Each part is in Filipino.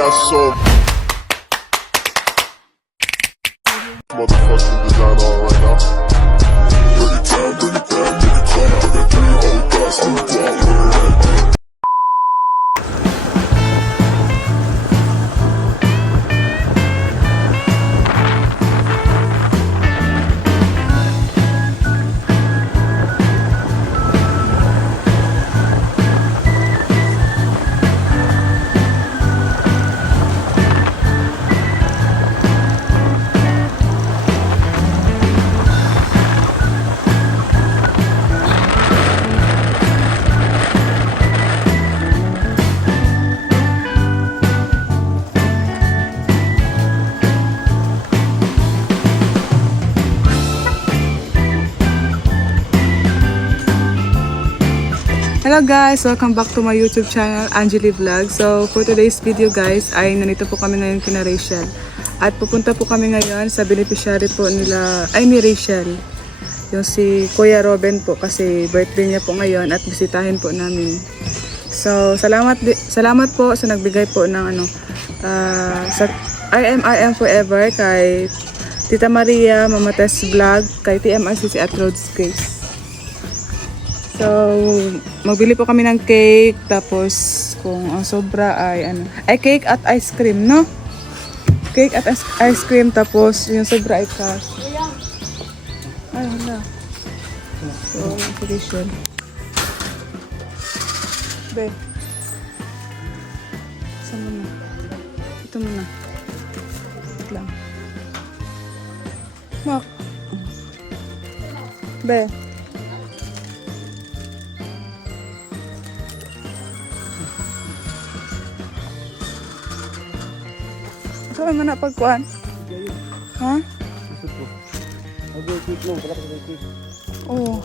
got so motherfucking design on right now. Bring it down, bring it down, bring it down. I got 3 old guys, 3 down. Hello guys! Welcome back to my YouTube channel, Angeli Vlog. So for today's video guys, ay nandito po kami ngayon kina Rachel. At pupunta po kami ngayon sa beneficiary po nila, ay ni Rachel. Yung si Kuya Robin po kasi birthday niya po ngayon at bisitahin po namin. So salamat po sa nagbigay po ng sa I am forever kay Tita Maria, Mama Tess Vlog, kay TMRCC at Rhodes Case. So, magbili po kami ng cake, tapos kung ang sobra ay cake at ice cream, no? Cake at ice cream, tapos yung sobra ay cash. Ay, hala. So, tradition. Be. Saan mo na? Ito mo na. Wait lang. Mak. Be. Saan mo na pagkuhan? Ha? Oo.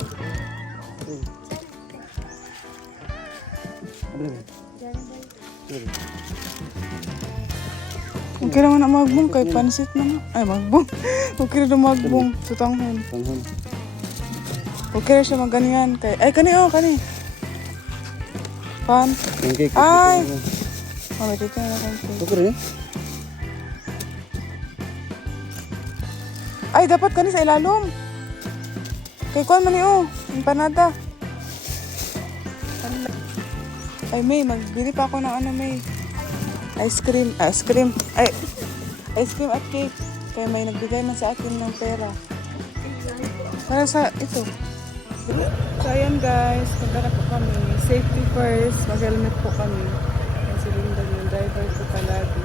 Okay naman na magbong kay pansit naman. Ay, magbong. Okay na magbong. Tutanghon. Okay na siya maganyan. Ay, kani. Pan. Ay! May dito na lang. Okay rin? Ay, dapat kani sa ilalom. Kay kuan man niyo, empanada. Ay, May, magbili pa ako ng May. Ice cream. Ay, ice cream at cake. Kaya may nagbigay man sa akin ng pera. Para sa ito. So, ayan guys, magdala po kami. Safety first, mag-helmet po kami. Kasi Linda yung driver ko palagi.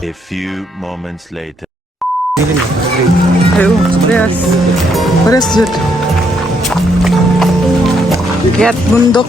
A few moments later. Ayo, Pares jud. Lihat bundok.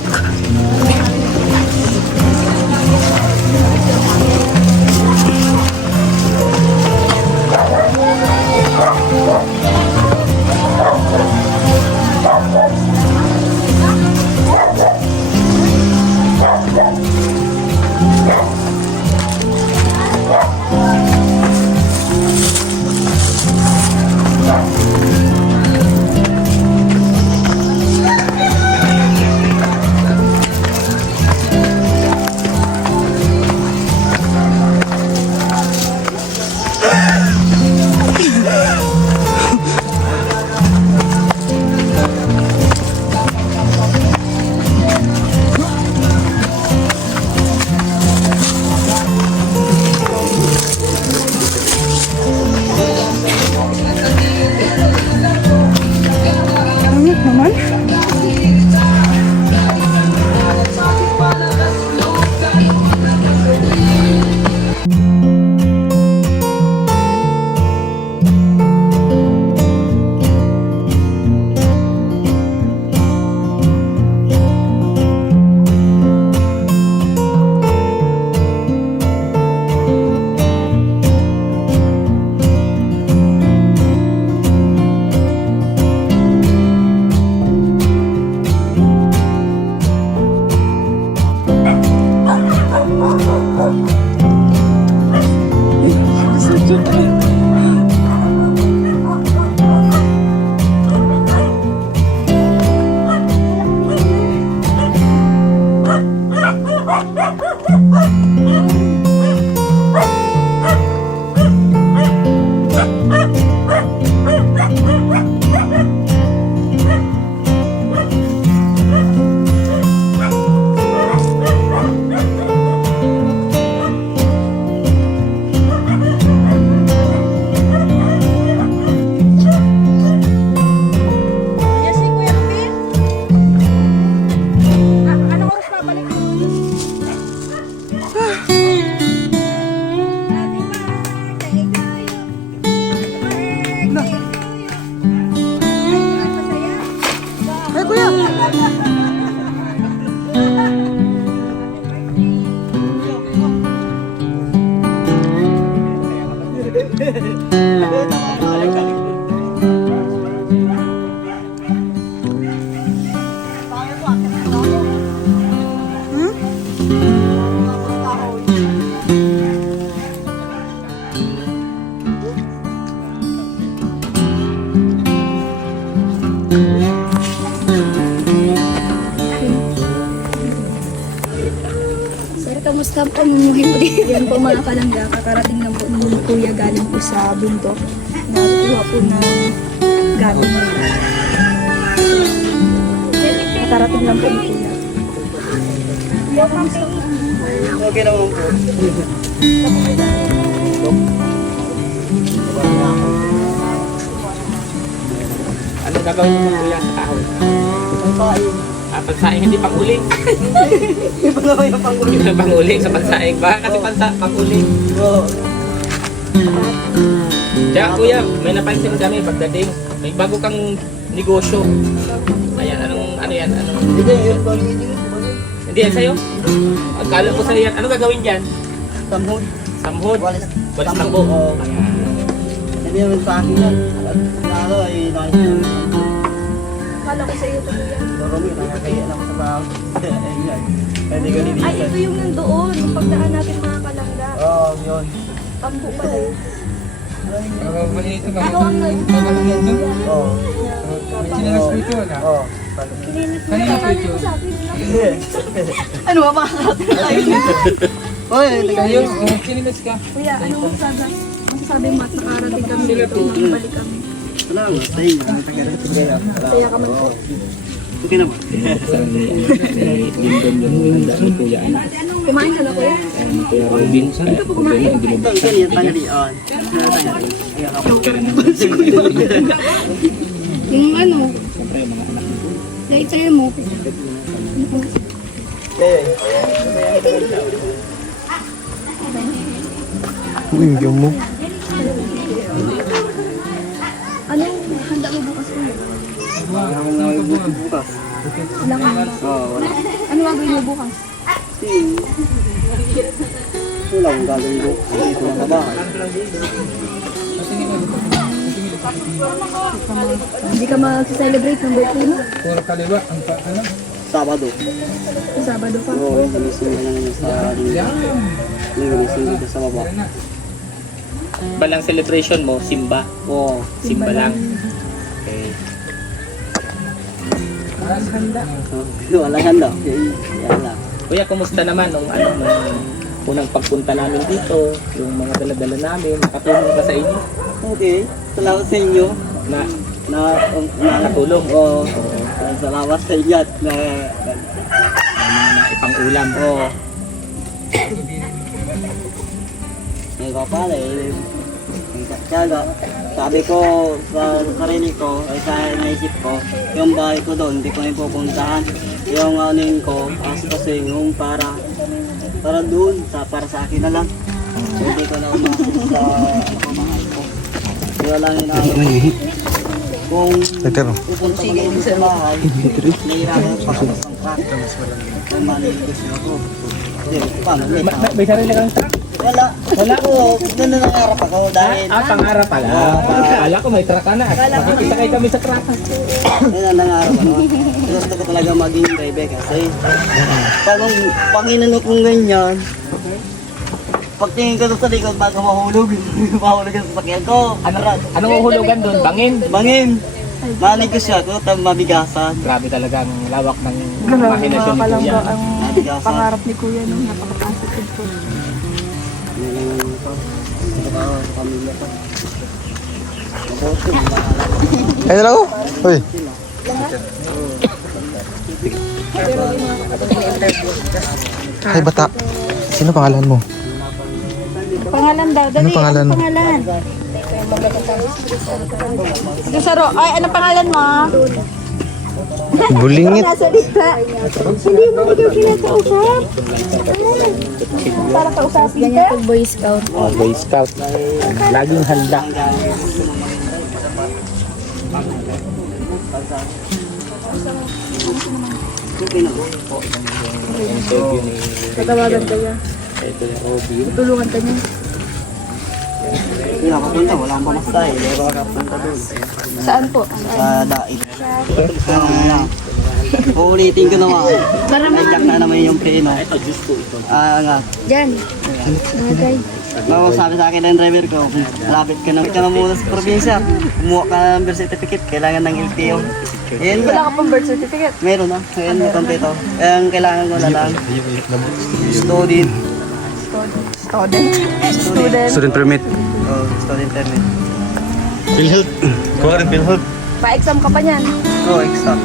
Basta pamumuhay po din. Yan po mga kalangga, kakarating lang po ng kuya galing po sa bundok. Nakuha po ng gamit nila. Kakarating lang po ng kuya. Okay naman po. Ano gagawin mo kuya sa kahoy? Pagsaing, hindi pang-uling. Iba naman yung pangulit. Hindi pang-uling sa pagsaing. Baka kasi pang-uling. Oo. Kaya kuya, may napansin kami pagdating. May bago kang negosyo. Ayan, ano yan? Hindi, yun po. Hindi yan sa'yo? Akala ko sa'yo yan. Ano gagawin dyan? Samhod. Samhod? Walis tambo. Oo. Hindi naman sa akin yan. Lalo ay nakikita. Akala ko sa iyo po kuya. Marami, nakakaya lang sa tao. Ayun. Pwede ko Ay, nilisan. ito yung nandoon. Yung pagdaan natin mga kalangga. Oo, yun. Tambo pala yun. Oo. Ikaw ang Oo. Kinilis Oo. Oo. mo. Akala mo sa akin. Ano ba makakarating tayo? Oy, Kayo, kinilis ka. Kuya, ano masasabi mo at nakarating kami dito, balik kami. salamat. Thank you. Kaya ka man po. Okay naman. Kumain ka na kuya? Ganyan, tanghalian. Yung ano? Dahil sa'yo mo. Ano? Handa mo bukas kuya? Bukas. Wala ka ba? Oo, wala. Ano gagawin mo bukas? Wala akong gagawin ko. Dito lang sa bahay. Hindi ka mag-celebrate ng birthday mo? Sabado. Sabado pa. Oo, kamisin na lang sa linggo dito sa baba. Balang celebration mo, simba. Oo. Simba lang. Okay. Walang handa. Yan lang. Kuya, kumusta naman nung unang pagpunta namin dito, yung mga dala-dala namin, nakatulong ba sa inyo? Okay. Salamat sa inyo. Na Nakatulong. Oo. Salamat sa inyo at na ipang-ulam. Oo. Ngayon ka pala eh. Kaya sabi ko sa sarili ko, ay sa naisip ko, yung bahay ko doon, hindi ko na pupuntahan. Yung aning ko, kasi yung para doon, para sa akin na lang. Hindi ko na umakit sa pamahay ko. Kaya lang inaawit. Kung pupunta ko doon sa bahay, nahirapan pa ako sa truck. Kung maliligos niyo ako. Hindi, paano? May sarili kang truck? Wala. Wala ko. Doon na nangarap ako dahil... Pangarap pala. Akala ko may truck ka na. Makikita kayo kami sa truck. Yun ang nangarap ako. Gusto ko talaga maging driver kasi pag inano kong ganyan, pagtingin ko doon sa likod bago mahulog yung sasakyan ko. Anong uhulugan doon? Bangin? Bangin. Manig ko siya ko, mabigasan. Grabe talaga ang lawak ng Grabe, imahinasyon mga ni Kuya. kalangga ang Mabigasan. pangarap ni Kuya nung napaka-positive po. Sa pamilya ko. Hello? Uy. Hi, bata. Sino pangalan mo? Pangalan daw. Ano pangalan mo? Pangalan. Sige, Saro. Ay, ano pangalan mo? Bulingit. Nasalita. Hindi mo ikaw kinakausap. Para kausapin ka? Boy Scout. Boy Scout. Laging handa. Interview ni Tatawagan ka niya. ito yung Robby. Tulungan ka niya. Hindi ako punta, wala akong pamasahe. Hindi ako makapunta doon. Saan po? Sa dait. Uulitin ko naman. Nag-jack na naman yung preno. Ito, juice ko ito. Nga. Diyan. Okay. Sabi sa akin ng driver ko, lapit ka na muna sa probinsya. Kumuha ka ng birth certificate, kailangan ng LTO. Ayan Wala ba? ka pang birth certificate. Meron na. Ayan, may kompleto. Kaya ang kailangan ko na lang, student, Student. Student permit. Oh, student permit. PhilHealth. Kuha ka rin PhilHealth. Pa-exam ka pa niyan. Oh, exam.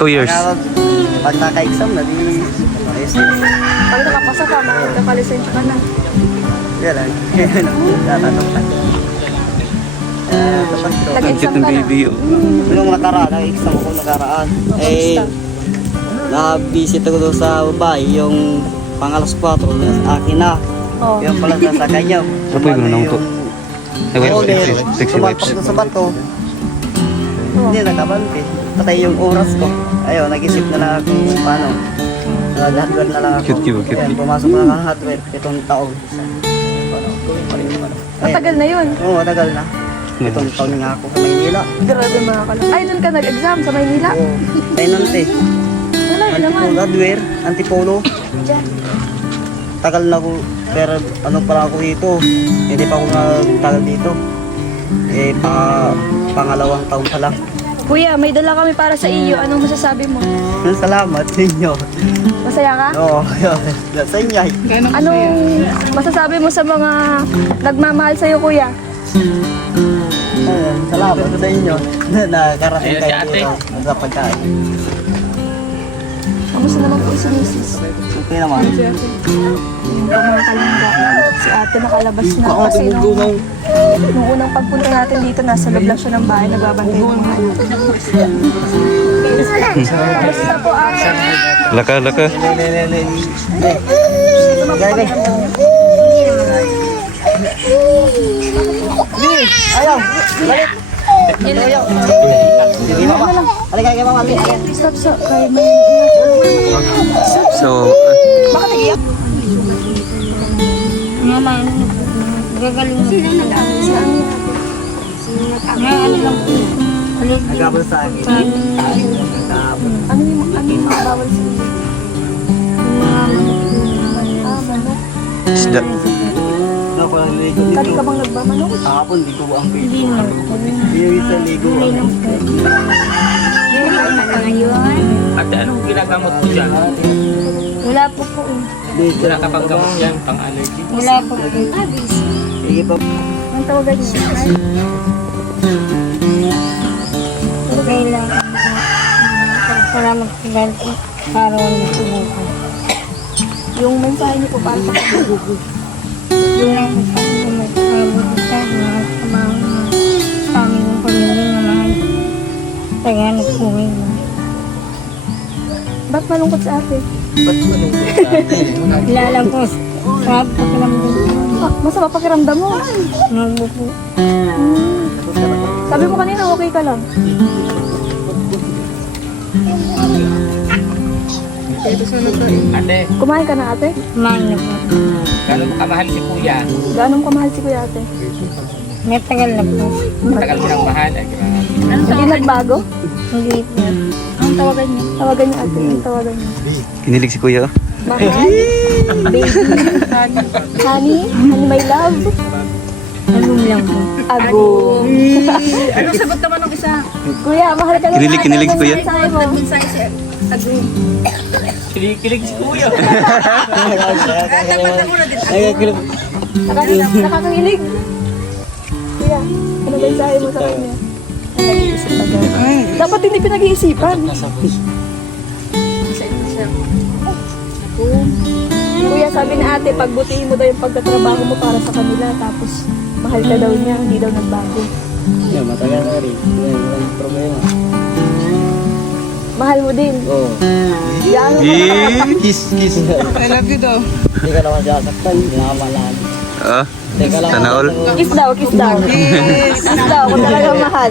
2 years. Pag naka-exam na, di ayos na. Pag nakapasa ka, makakalisensya ka na. Yan lang. Tatanong ka. Tapos ko. Nag-exam ka na. Yung nakaraan, nag-exam ako nakaraan. Eh, na-visit ako doon sa babae, yung pangalas 4, sa akin na. Oh. Yung pala sa kanya. Ano po yung gunung to? Sexy Sumalpak wipes. doon sa bato. Hindi, nakabante. Patay yung oras ko. Ayun, nag-isip na lang ako kung paano. Nag-hardware na lang ako. Cute. Ayan, pumasok na lang ang hardware, 7 taon. Matagal na yun. Oo, matagal na. 7 taon nga ako sa Maynila. Grabe mga kalong. Ay, doon ka nag-exam sa Maynila. Oo, finance eh. Wala yun naman. Antipolo, hardware, antipolo. Diyan. Tagal na ako, pero ano pala ako dito. Hindi pa ako nagtagal dito. Eh, pangalawang taon pa lang. Kuya, may dala kami para sa iyo. Anong masasabi mo? Salamat sa inyo. Masaya ka? Oo, yun. Sa inyo. Anong masasabi mo sa mga nagmamahal sa iyo, kuya? Ayun, salamat po sa inyo na nakarating Ayun, si kayo ate. dito sa pagkain. Kamusta naman po si Mrs.? Okay naman. Yung mga kalangga. Si ate nakalabas na kasi nung unang pagpunta natin dito, nasa loob lang siya ng bahay, nagbabantay ng mga. Kamusta po ate? Laka. Gabi. Ayaw! Balik! Ayaw! Sige mama. Halika kay mama. Stop so, kay may... So, Bakit nag-iyak? Mama, gagaling mo. Sino nag-aaway? Ano lang po. Nagabal sa akin. Ano yung mga bawal sa iyo? Manok. isda. Ako lang ligo Kali dito. ka bang nagbamanok? Kahapon, di ko ang Hindi pito. na. Hindi yung isa ligo. Ate, anong ginagamot mo dyan? Wala po po. Wala ka bang gamot yan, pang-allergy? Wala po po. Sige pa. Ang tawagan niya? Okay lang. Salamat po dahil po. Parawan mo po lang po. Yung mensahe niyo po para sa pagbubugoy. Yun lang po sa akin. Magpapabot sa mga trabaho na sa amin yung pamilya na mahal. Taganap po ngayon. Ba't malungkot sa ate? Kilala po. Sarap po kilamdam po. Masama pakiramdam mo. Nago po. Sabi mo kanina okay ka lang. Ate, Kumain ka na ate? Kumain na po. gano'n kamahal si kuya? Gaano kamahal si kuya ate? Matagal na po. Matagal silang mahal. Ay, grabe. Hindi nagbago? Hindi po. Ang tawagan niya? Tawagan niya ate. Ang tawagan niya. Kinilig si kuya. Mahal. Baby. Honey. Honey my love. Anong lang po. Agong. Anong sagot naman ng isa? Kuya, mahal ka na. Kinilig si kuya. Mensahe mo. Kinikilig si kuya. Nakakakilig. Kuya, ano mensahe mo sa kanya? Nag-iisip pa daw. Dapat hindi pinag-iisipan. Kuya, sabi na ate, pagbutihin mo daw yung pagtatrabaho mo para sa kanila. Tapos, mahal ka daw niya, hindi daw nagbago. Yan, matagal na rin. Yan, walang problema. Mahal mo din. Oo. Yan. Kiss. I love you daw. Hindi ka naman sasaktan. Nakamalaan. Ah, Teka lang. sana all. Kiss daw, kiss daw. Kiss daw, kung talaga mahal.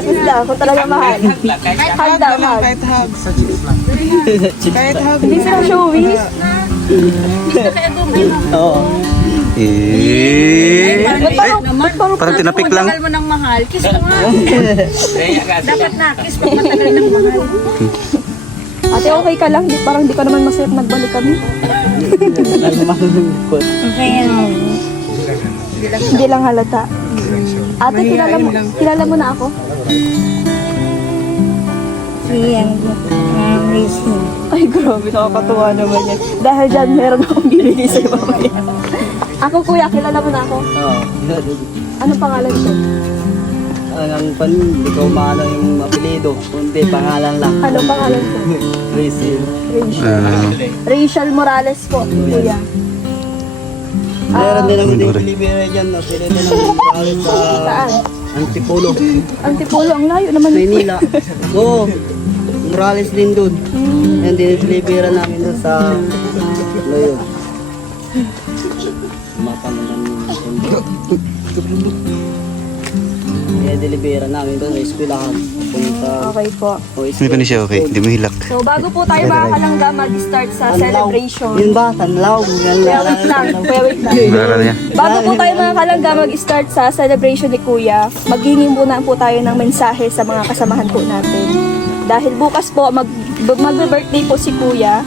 Kiss daw, kung talaga mahal. Hug daw, hug. Kahit hug. Kahit hug. Hindi sila showy. Oo. Parang tinapik lang. mo ng mahal, kiss mo nga. Kaya nga sila. Dapat na, kiss mo matagal ng mahal. Ate, okay ka lang? Parang di ka naman masayap nagbalik kami. Masaya na po. Hindi lang halata. Ate, kilala mo na ako? racing. Ay, grabe, nakakatuwa naman yan. Dahil dyan, meron akong bibigay sa'yo mamaya. Ako, kuya, kilala mo na ako. Oo. Anong pangalan ko? Hindi ko maano yung apelido, kundi pangalan lang. Anong pangalan ko? Racing. Rachel Morales po, kuya. Meron din ang delivery dyan, apelido ng pangalan sa Saan? Antipolo, Antipolo, ang layo naman. Maynila. Oo. Morales din doon. Yan din delivery namin doon sa Loyo. Mapangalan kaya delivery namin doon sa eskwelahan. Punta Okay po. Hindi pa ni siya okay. Hindi mo hilak. So, bago po tayo mga kalangga mag-start sa celebration. Yun ba? Tanlaw. Yan Kuya, wait lang. Kuya, wait lang. Naalala niya. Bago po tayo mga kalangga mag-start sa celebration ni Kuya, maghingi muna po tayo ng mensahe sa mga kasamahan po natin. Dahil bukas po, mag-birthday po si Kuya.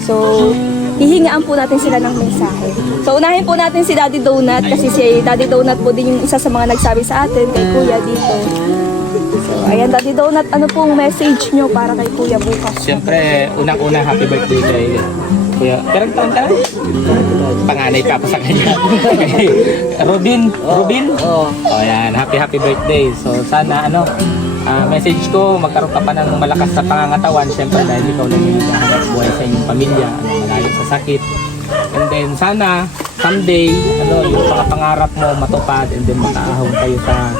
So, hihingaan po natin sila ng mensahe. So, unahin po natin si Daddy Donut kasi si Daddy Donut po din yung isa sa mga nagsabi sa atin kay Kuya dito. So, ayan Daddy Donut, ano pong message nyo para kay Kuya bukas? Siyempre, unang-una happy birthday kay Kuya. Perang taon ka? Panganay ka pa sa kanya. Robin? Oo. Oh, yan. Happy birthday. So, sana message ko, magkaroon ka pa ng malakas sa pangangatawan. Siyempre, dahil ikaw lang yung naghahanap buhay sa inyong pamilya, malayo sa sakit. And then, sana, someday, yung mga pangarap mo matupad and then makaahon kayo sa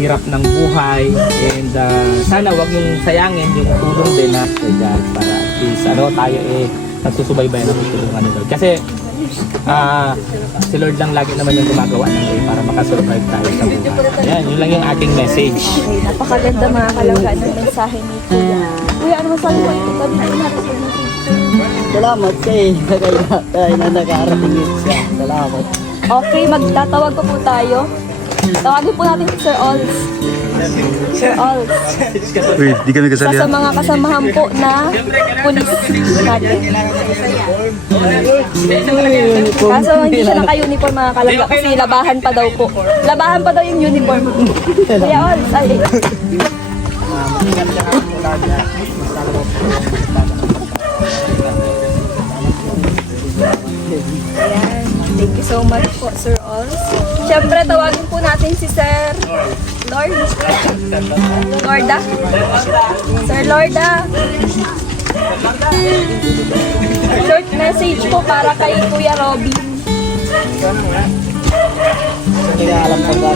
hirap ng buhay. And sana wag yung sayangin yung tulong din na kay God para at least, tayo nagsusubaybay na tutulungan ni Lord. Kasi, si Lord lang lagi naman yung gumagawa ng way para makasurvive tayo sa buhay. Ayan, yun lang yung ating message. Okay, napakaganda mga kalangga ng mensahe ni Kuya. Kuya, ano masabi mo ito? Sabi ko natin po natin. Salamat kay na nakarating yun siya. Salamat. Okay, magtatawag ko po tayo. Tawagin po natin si Sir Ols. Sir Ols. Uy, di kami kasali Isa sa mga kasamahan po na pulis natin. Kaso hindi siya naka-uniform mga kalangga kasi labahan pa daw po. Labahan pa daw yung uniform. Kaya Ols, ay. Ayan. Thank you so much po, Sir Ols. Siyempre, tawagin po natin si Sir Lorda. Sir Lorda. Short message po para kay Kuya Robin.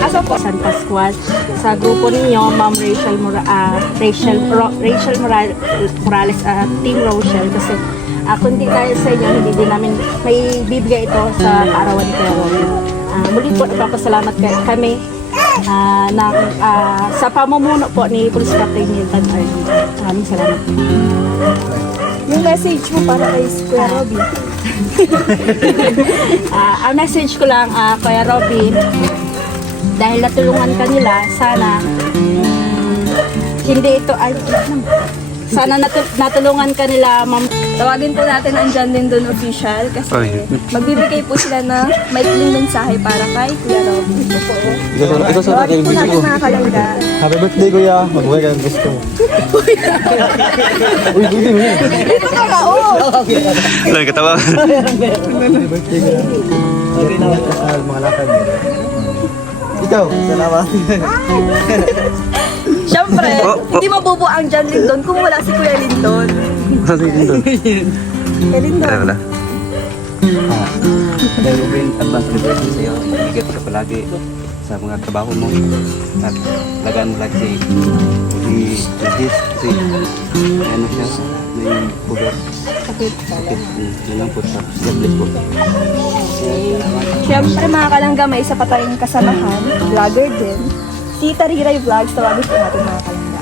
Asa po San Pascual sa grupo ninyo, Ma'am Rachel Morales at Team Rochelle kasi kundi dahil sa inyo, hindi din namin may bibigay ito sa kaarawan ni Kuya Robin. Muli po nagpapasalamat kami sa pamumuno po ni Police Captain Milton Arden. Maraming salamat. Yung message mo para kay Kuya Robin. Ang message ko lang, Kuya Robin, dahil natulungan ka nila, sana hindi ito sana natulungan ka nila, Ma'am. Tawagin po natin ang John Lindon Official kasi magbibigay po sila ng maikling mensahe para kay Kuya Robin. Ito po. Tawagin po natin mga kalangga. Happy birthday, Kuya. Mabuhay ka ng gusto mo. Uy, buti mo yan. Dito ka na, oh! Wala katawa. Happy birthday, Kuya. Salamat sa mga lakad mo. Ikaw, salamat. Siyempre, hindi mabubuo ang John Lindon kung wala si Kuya Lindon. Kasi doon. Kuya Lindon. Wala. Dahil Ruben, advance birthday sa iyo. Ingat ka palagi sa mga trabaho mo. At lagaan mo lagi si Regis. Kasi ano siya, may bugat. Sakit. Yun lang po sa bless po. Siyempre mga kalangga, may isa pa tayong kasamahan, vlogger din. Si Tariray Vlogs, tawagin po natin mga kalangga.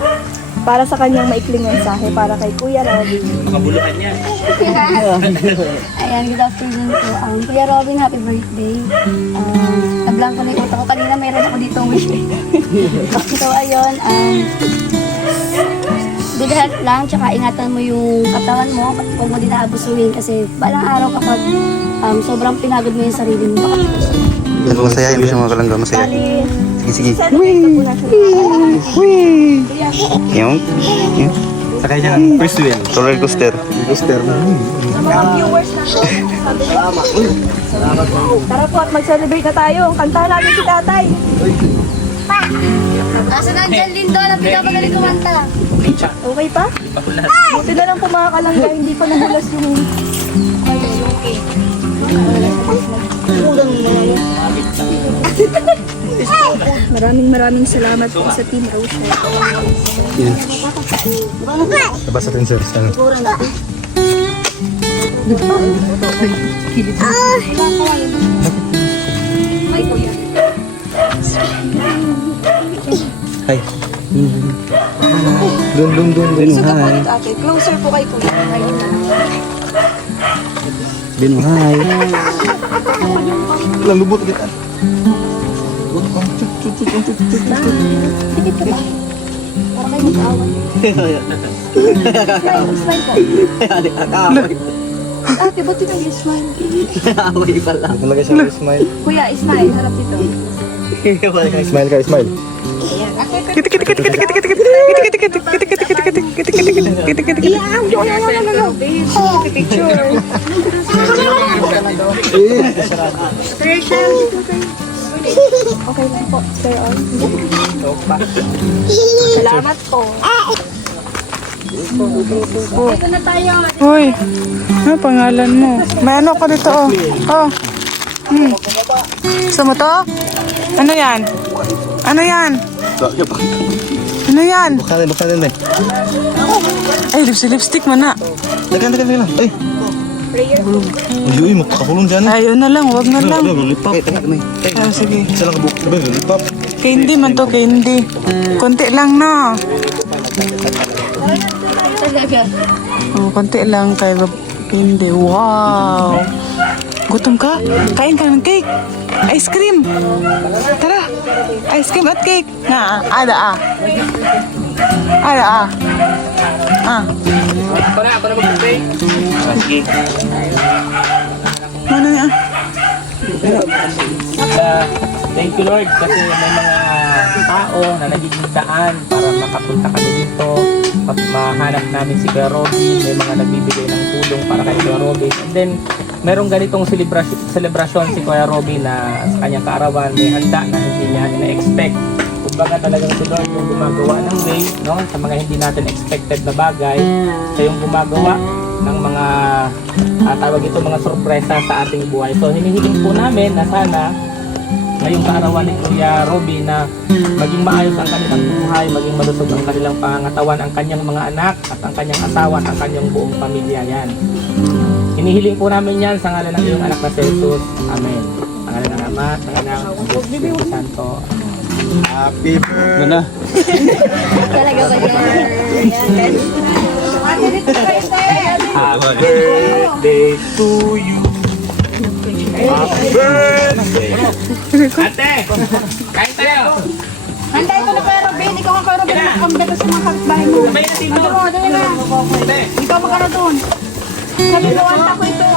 Para sa kanyang maikling mensahe para kay Kuya Robin. Makabuluhan niya. Ayan, good afternoon po. Kuya Robin, happy birthday. Nablanko na yung utak ko. Kanina mayroon ako dito wish. So, ayun. Good health lang, tsaka ingatan mo yung katawan mo. Huwag mo din naabusuhin kasi balang araw kapag sobrang pinagod mo yung sarili mo. Yan, masayahin mo siya mga kalangga. Masaya. Sige, sige. Celebrate ka po natin. Yung. Sakay niya ang first wheel. Roller coaster. Coaster. Sa mga viewers natin, sabi ko, tara po at mag-celebrate na tayo. Kantahan natin si tatay. Nasa nandyan din doon ang pinapagaling kumanta. Okay pa? Buti na lang po mga kalangga, hindi pa nahulas yung Maraming salamat po sa Team Rochelle. Labas natin sir. Hi. Dun. Suka po dito ate, closer po kay Kuya. Ayun na. Binuhay. Lalubot kita. Dikit ka ba? Para kayo mag-awan. Smile po. Ate, ba't yun ang smile? Away pala. Talaga siya smile. Kuya, smile. Harap dito. Smile ka, smile. Okay lang po, Sir On. Salamat po. Ito na tayo. Uy, ano pangalan mo? May ano ka dito, oh. Oh. Gusto mo to? Ano yan? Ano yan? Ano yan? Bukalan na. Ay, lipstick mo na. Dagan. Ay. Uy, makakulong dyan. Ay, yun na lang, wag na lang. Lollipop. Ah, sige. Isa lang kabuk. Lollipop. Candy man to, candy. Konti lang na. Oh, konti lang kay candy. Wow. Gutom ka? Kain ka ng cake. Ice cream. Tara. Ice cream at cake. Nga, ada ah. Ada ah. Ah. Ako na mag-pray. Ano yan? Thank you Lord kasi may mga tao na nagiging daan para makapunta kami dito at mahanap namin si Kuya Robby. May mga nagbibigay ng tulong para kay Kuya Robby. And then merong ganitong celebration si Kuya Robby na sa kanyang kaarawan may handa na hindi niya ina-expect. Kumbaga talagang si Lord yung gumagawa ng way, no? Sa mga hindi natin expected na bagay, siya yung gumagawa ng mga tawag ito mga sorpresa sa ating buhay. So hinihiling po namin na sana ngayong kaarawan ni Kuya Robby na maging maayos ang kanilang buhay, maging malusog ang kanilang pangangatawan, ang kanyang mga anak at ang kanyang asawa at ang kanyang buong pamilya yan. Hinihiling po namin yan sa ngalan ng iyong anak na si Jesus. Amen. Sa ngalan ng Ama, sa ngalan ng Espiritu Santo. Happy birthday. Talaga ba yan? Happy birthday to you. Happy birthday. Ate, kain tayo. Hantay ko na Kuya Robin. Ikaw ang Kuya Robin. Ang gata sa mga kapitbahay mo. Sabay na dito. Dali na. Ikaw magkano doon. Sabi ko, hanta ko ito.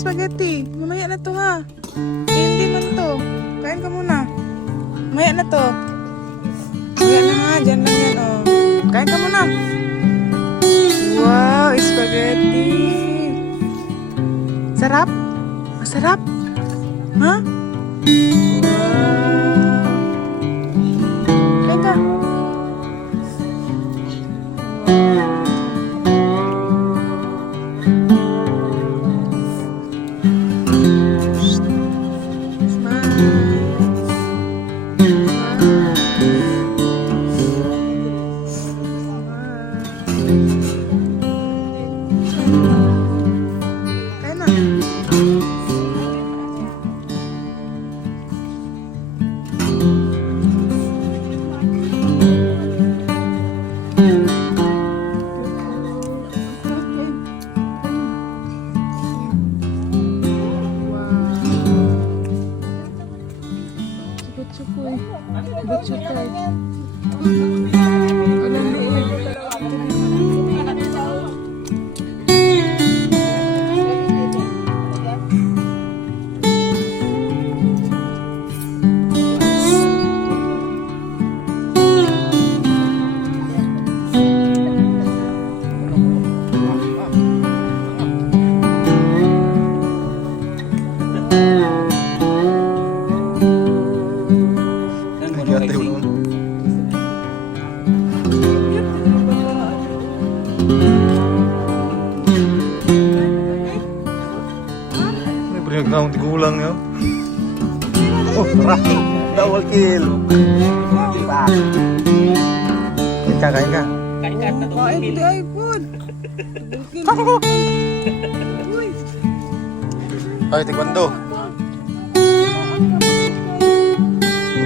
spaghetti. Mamaya na to ha. Hindi man to. Kain ka muna. Mamaya na to. Mamaya na ha. Diyan lang yan oh. Kain ka muna. Wow, spaghetti. Sarap? Masarap? Ha? Wow. Kain ka. Kaya na. Lambot siya pa. May pinagnaong tigulang yun. Oh, tara. Double kill. Diba? Kain ka, kain ka. Kain ka na Kain di iPhone. Ay, taekwondo.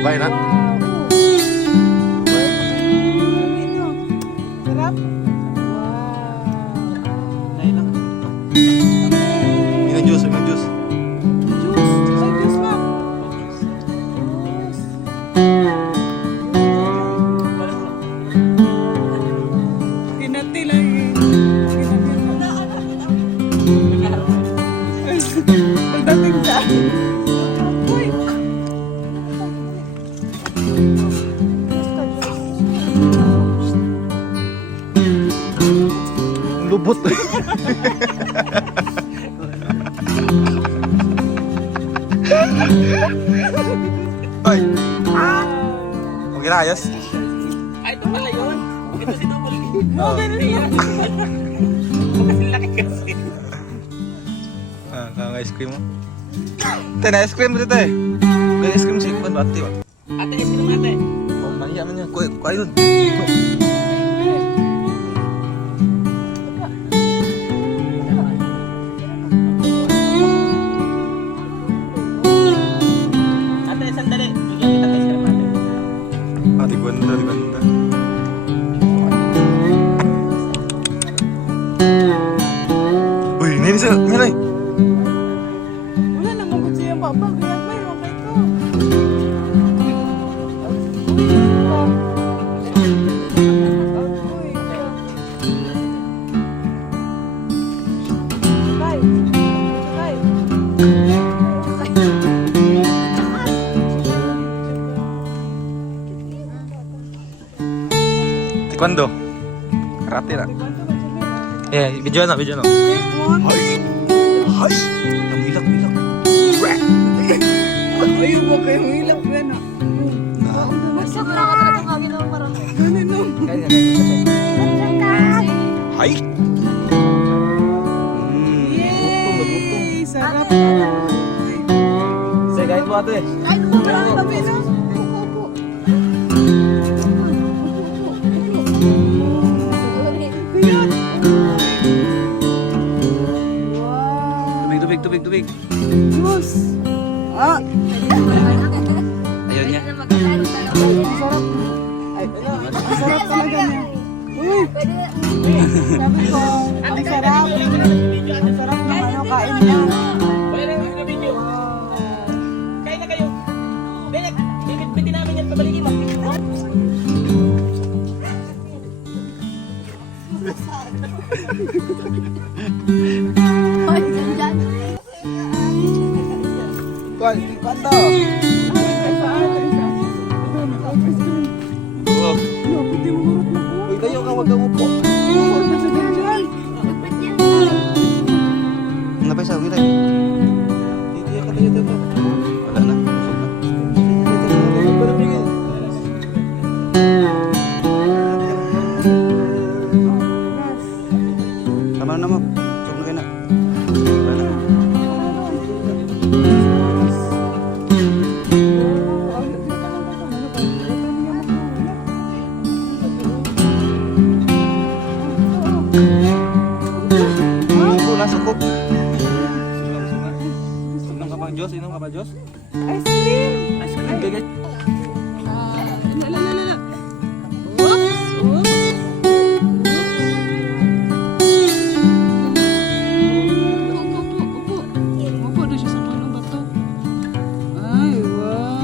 Bye na. Sarap? Minum jus, minum jus. Juice. Say juice ma'am. Kinati lang eh. Pagdating sa... Uy! Lubot. Ay. Okay na, ayos. Ay, ito pala yun. Ito si Double Kill. No, ganun lang. Laki kasi. Ah, kang ice cream mo. Te, na ice cream dito te. Kaya ice cream si Ikban bati ba? Ate, is ko naman ate. Oh, mahiya man yan. Kuha yun. Ate, sandali. Bigyan kita ng ice cream ate. Ah, tigwanda, tigwanda. Uy, nini sa, nini. Wala namang kung siya baba. Kaya may okay ko. Taekwondo. Karate na. Yeah, video na, video na. Hay! Hay! Ang bilak-bilak. Ayaw mo kayong hilap yan ah. Ganun no. Hay! Yay! Sarap. Say, kahit mo ate. Ay, marami kami no. Tubig. Juice. Ah. Ayaw niya. Sarap. Ay, sarap talaga niya. Uy! Sabi ko, ang sarap. Ang sarap ng ano, kain niya. Wala na yung video. Kain na kayo. Bibit-bitin namin yan. Pabalikin mo. Kuan, kwando. Oh. Uy, tayo ka, wag kang upo. Napay sa ulit. Hindi ka tayo dito. Wala na. Tama na mo. Sob na kayo na. Wala na. Sukop. Inom ka pang Diyos? Inom ka pa Diyos? Ice cream. Ice cream, guys. Oops. Oops. Upo na siya sa pano ba to? Ay, wow.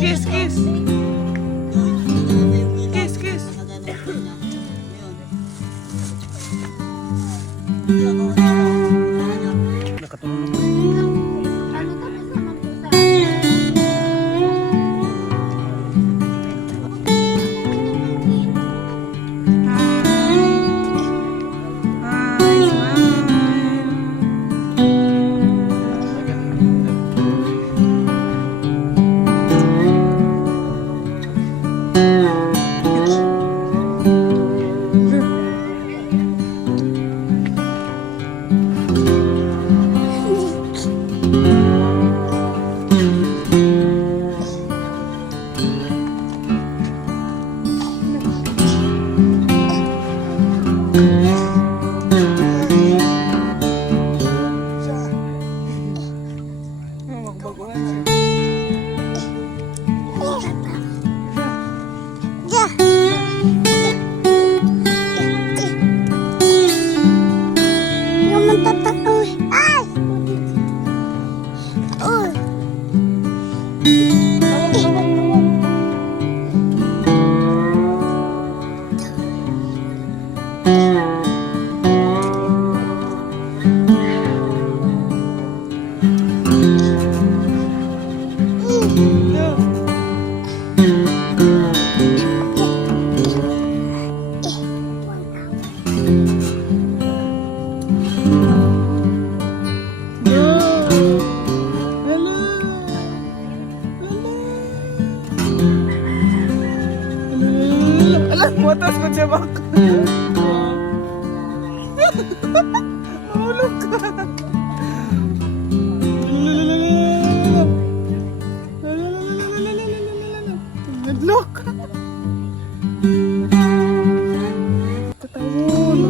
Kiss, kiss. Kiss, kiss. Hi, smile. Alam mo, tapos ko siya bak. Mahulog ka. Naglock. Patawon.